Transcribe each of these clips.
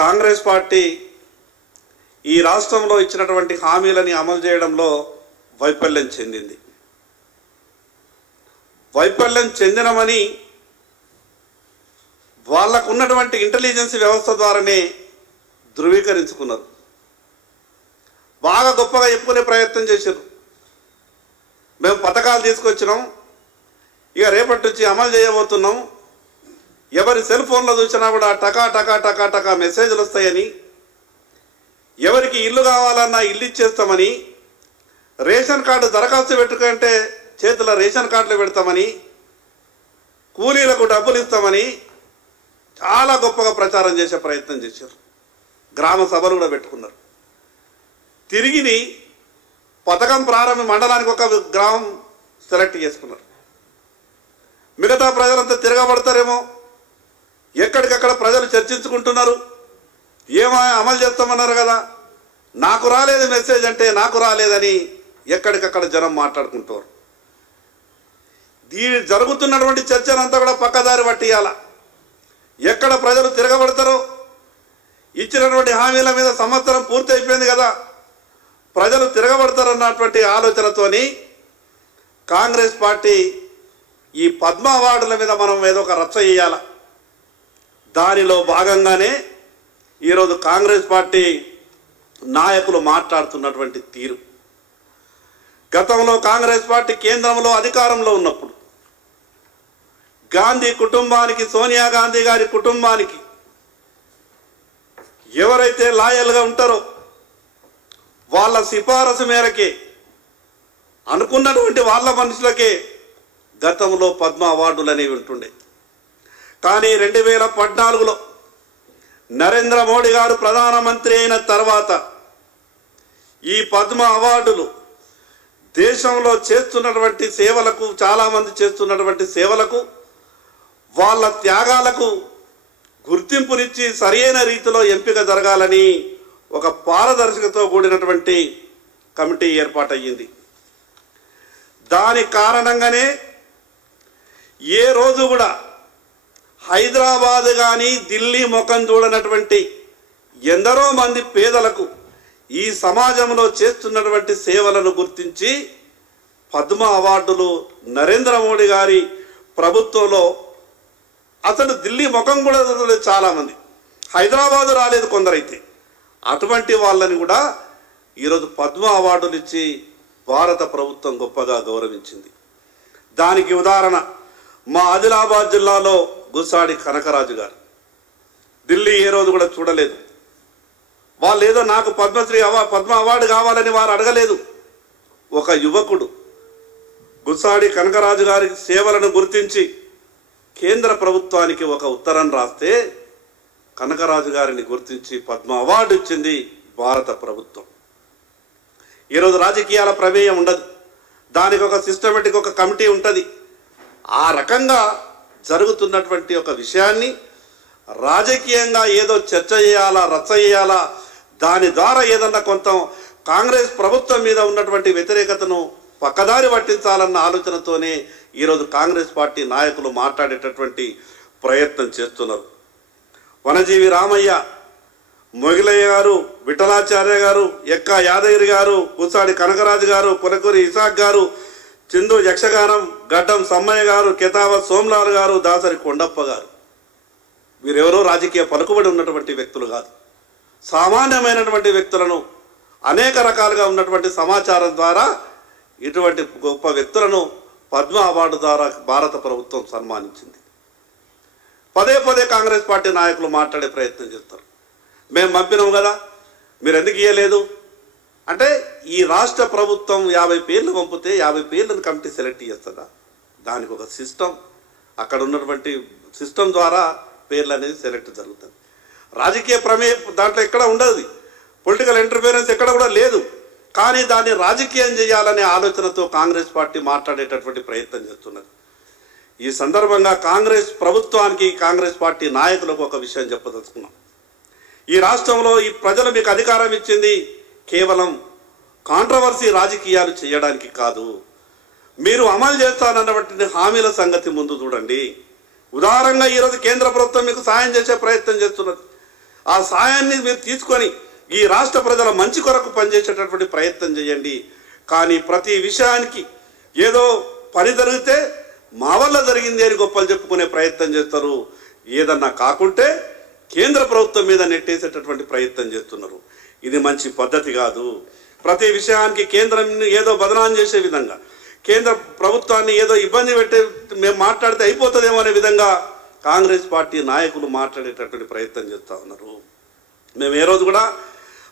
Congress party ఈ రాష్ట్రంలో ఇచ్చినటువంటి హామీలని అమలు చేయడంలో వైఫల్యం చెందింది. వైఫల్యం చెందినమని వాళ్ళకు ఉన్నటువంటి ఇంటెలిజెన్స్ వ్యవస్థ ద్వారానే ధృవీకరించుకున్నారు. బాగా గొప్పగా చెప్పుకునే ప్రయత్నం చేశారు. మేము పథకాలు తీసుకొచ్చినాం, ఇక రేపటి నుంచి అమలు చేయబోతున్నాం, ఎవరి సెల్ ఫోన్లో చూసినా కూడా టకా టకా టకా టకా మెసేజ్లు వస్తాయని, ఎవరికి ఇల్లు కావాలన్నా ఇల్లు ఇచ్చేస్తామని, రేషన్ కార్డు దరఖాస్తు పెట్టుకుంటే చేతుల రేషన్ కార్డులు పెడతామని, కూలీలకు డబ్బులు ఇస్తామని చాలా గొప్పగా ప్రచారం చేసే ప్రయత్నం చేశారు. గ్రామ సభలు కూడా పెట్టుకున్నారు. తిరిగి పథకం మండలానికి ఒక గ్రామం సెలెక్ట్ చేసుకున్నారు. మిగతా ప్రజలంతా తిరగబడతారేమో, ఎక్కడికక్కడ ప్రజలు చర్చించుకుంటున్నారు. ఏమో అమలు చేస్తామన్నారు కదా, నాకు రాలేదు మెసేజ్ అంటే నాకు రాలేదని ఎక్కడికక్కడ జనం మాట్లాడుకుంటారు. దీని జరుగుతున్నటువంటి చర్చనంతా కూడా పక్కదారి పట్టియాల. ఎక్కడ ప్రజలు తిరగబడతారో, ఇచ్చినటువంటి హామీల మీద సంవత్సరం పూర్తి అయిపోయింది కదా, ప్రజలు తిరగబడతారన్నటువంటి ఆలోచనతోని కాంగ్రెస్ పార్టీ ఈ పద్మ అవార్డుల మీద మనం ఏదో ఒక రచ్చ చేయాల. దానిలో భాగంగానే ఈరోజు కాంగ్రెస్ పార్టీ నాయకులు మాట్లాడుతున్నటువంటి తీరు. గతంలో కాంగ్రెస్ పార్టీ కేంద్రంలో అధికారంలో ఉన్నప్పుడు గాంధీ కుటుంబానికి, సోనియా గాంధీ గారి కుటుంబానికి ఎవరైతే లాయల్గా ఉంటారో వాళ్ళ సిఫారసు మేరకే, అనుకున్నటువంటి వాళ్ళ మనుషులకే గతంలో పద్మ అవార్డులు అనేవి ఉంటుండే. కానీ 2014లో నరేంద్ర మోడీ గారు ప్రధానమంత్రి అయిన తర్వాత ఈ పద్మ అవార్డులు దేశంలో చేస్తున్నటువంటి సేవలకు, చాలామంది చేస్తున్నటువంటి సేవలకు, వాళ్ళ త్యాగాలకు గుర్తింపునిచ్చి సరైన రీతిలో ఎంపిక జరగాలని ఒక పారదర్శకతో కూడినటువంటి కమిటీ ఏర్పాటయ్యింది. దాని కారణంగానే ఏ రోజు కూడా హైదరాబాద్ కానీ ఢిల్లీ ముఖం చూడనటువంటి ఎందరో మంది పేదలకు ఈ సమాజంలో చేస్తున్నటువంటి సేవలను గుర్తించి పద్మ అవార్డులు నరేంద్ర మోడీ గారి ప్రభుత్వంలో, అసలు ఢిల్లీ ముఖం కూడా చూడలేదు చాలామంది, హైదరాబాదు రాలేదు కొందరైతే, అటువంటి వాళ్ళని కూడా ఈరోజు పద్మ అవార్డులు ఇచ్చి భారత ప్రభుత్వం గొప్పగా గౌరవించింది. దానికి ఉదాహరణ మా ఆదిలాబాద్ జిల్లాలో గుసాడి కనకరాజు గారు. ఢిల్లీ ఏ రోజు కూడా చూడలేదు. వాళ్ళు ఏదో నాకు పద్మ అవార్డు కావాలని వారు అడగలేదు. ఒక యువకుడు గుసాడి కనకరాజు గారి సేవలను గుర్తించి కేంద్ర ప్రభుత్వానికి ఒక ఉత్తరం రాస్తే కనకరాజు గారిని గుర్తించి పద్మ అవార్డు ఇచ్చింది భారత ప్రభుత్వం. ఈరోజు రాజకీయాల ప్రమేయం ఉండదు, దానికి ఒక సిస్టమేటిక్ ఒక కమిటీ ఉంటుంది. ఆ రకంగా జరుగుతున్నటువంటి ఒక విషయాన్ని రాజకీయంగా ఏదో చర్చ చేయాలా, రచ్చ చేయాలా, దాని ద్వారా ఏదన్నా కొంత కాంగ్రెస్ ప్రభుత్వం మీద ఉన్నటువంటి వ్యతిరేకతను పక్కదారి పట్టించాలన్న ఆలోచనతోనే ఈరోజు కాంగ్రెస్ పార్టీ నాయకులు మాట్లాడేటటువంటి ప్రయత్నం చేస్తున్నారు. వనజీవి రామయ్య, మొగిలయ్య గారు, విఠలాచార్య గారు, ఎక్క యాదగిరి గారు, కుసాడి కనకరాజు గారు, కొనకూరి ఇసాక్ గారు, చిందు యక్షగానం, గడ్డం సమ్మయ్య గారు, కెతావత్ సోమలాల్ గారు, దాసరి కొండప్ప గారు, వీరెవరో రాజకీయ పలుకుబడి ఉన్నటువంటి వ్యక్తులు కాదు. సామాన్యమైనటువంటి వ్యక్తులను అనేక రకాలుగా ఉన్నటువంటి సమాచారం ద్వారా ఇటువంటి గొప్ప వ్యక్తులను పద్మ అవార్డు ద్వారా భారత ప్రభుత్వం సన్మానించింది. పదే పదే కాంగ్రెస్ పార్టీ నాయకులు మాట్లాడే ప్రయత్నం చేస్తారు. మేము పంపినాం కదా, మీరు ఎందుకు ఇవ్వలేదు అంటే, ఈ రాష్ట్ర ప్రభుత్వం 50 పేర్లు పంపితే 50 పేర్లను కమిటీ సెలెక్ట్ చేస్తుందా? దానికి ఒక సిస్టమ్, అక్కడ ఉన్నటువంటి సిస్టమ్ ద్వారా పేర్లు అనేది సెలెక్ట్ జరుగుతుంది. రాజకీయ ప్రమేయం దాంట్లో ఎక్కడ ఉండదు, పొలిటికల్ ఇంటర్ఫిరెన్స్ ఎక్కడ కూడా లేదు. కానీ దాన్ని రాజకీయం చేయాలనే ఆలోచనతో కాంగ్రెస్ పార్టీ మాట్లాడేటటువంటి ప్రయత్నం చేస్తున్నది. ఈ సందర్భంగా కాంగ్రెస్ ప్రభుత్వానికి, కాంగ్రెస్ పార్టీ నాయకులకు ఒక విషయం చెప్పదలుచుకున్నాం. ఈ రాష్ట్రంలో ఈ ప్రజలు మీకు అధికారం ఇచ్చింది కేవలం కాంట్రవర్సీ రాజకీయాలు చేయడానికి కాదు. మీరు అమలు చేస్తానన్నటువంటి హామీల సంగతి ముందు చూడండి. ఉదాహరణగా ఈరోజు కేంద్ర ప్రభుత్వం మీకు సాయం చేసే ప్రయత్నం చేస్తున్నది. ఆ సాయాన్ని మీరు తీసుకొని ఈ రాష్ట్ర ప్రజల మంచి కొరకు పనిచేసేటటువంటి ప్రయత్నం చేయండి. కానీ ప్రతి విషయానికి ఏదో పని జరిగితే మా వల్ల జరిగింది అని గొప్పలు చెప్పుకునే ప్రయత్నం చేస్తారు. ఏదన్నా కాకుంటే కేంద్ర ప్రభుత్వం మీద నెట్టేసేటటువంటి ప్రయత్నం చేస్తున్నారు. ఇది మంచి పద్ధతి కాదు. ప్రతి విషయానికి కేంద్రం ఏదో బదనాం చేసే విధంగా, కేంద్ర ప్రభుత్వాన్ని ఏదో ఇబ్బంది పెట్టే మేము మాట్లాడితే అయిపోతుందేమో అనే విధంగా కాంగ్రెస్ పార్టీ నాయకులు మాట్లాడేటటువంటి ప్రయత్నం చేస్తూ ఉన్నారు. మేము ఏ రోజు కూడా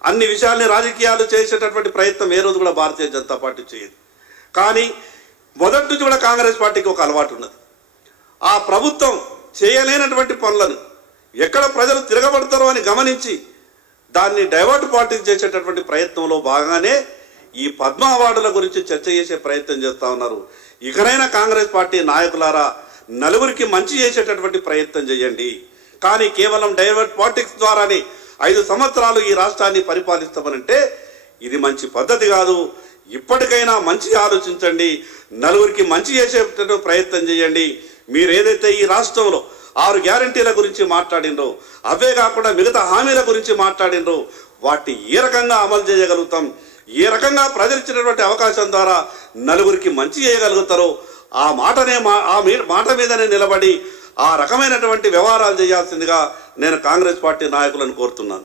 అన్ని విషయాల్ని రాజకీయాలు చేసేటటువంటి ప్రయత్నం ఏ రోజు కూడా భారతీయ జనతా పార్టీ చేయదు. కానీ మొదటి నుంచి కూడా కాంగ్రెస్ పార్టీకి ఒక అలవాటు ఉన్నది. ఆ ప్రభుత్వం చేయలేనటువంటి పనులను ఎక్కడ ప్రజలు తిరగబడతారో అని గమనించి దాన్ని డైవర్ట్ పార్టీకి చేసేటటువంటి ప్రయత్నంలో భాగంగానే ఈ పద్మ అవార్డుల గురించి చర్చ చేసే ప్రయత్నం చేస్తూ ఉన్నారు. ఇకనైనా కాంగ్రెస్ పార్టీ నాయకులారా నలుగురికి మంచి చేసేటటువంటి ప్రయత్నం చేయండి. కానీ కేవలం డైవర్ట్ పాలిటిక్స్ ద్వారానే 5 సంవత్సరాలు ఈ రాష్ట్రాన్ని పరిపాలిస్తామనంటే ఇది మంచి పద్ధతి కాదు. ఇప్పటికైనా మంచి ఆలోచించండి, నలుగురికి మంచి చేసేటటువంటి ప్రయత్నం చేయండి. మీరు ఏదైతే ఈ రాష్ట్రంలో 6 గ్యారంటీల గురించి మాట్లాడినరో, అవే కాకుండా మిగతా హామీల గురించి మాట్లాడినరో, వాటిని ఏ రకంగా అమలు చేయగలుగుతాం, ఏ రకంగా ప్రజలు ఇచ్చినటువంటి అవకాశం ద్వారా నలుగురికి మంచి చేయగలుగుతారో ఆ మాట మీదనే నిలబడి ఆ రకమైనటువంటి వ్యవహారాలు చేయాల్సిందిగా నేను కాంగ్రెస్ పార్టీ నాయకులను కోరుతున్నాను.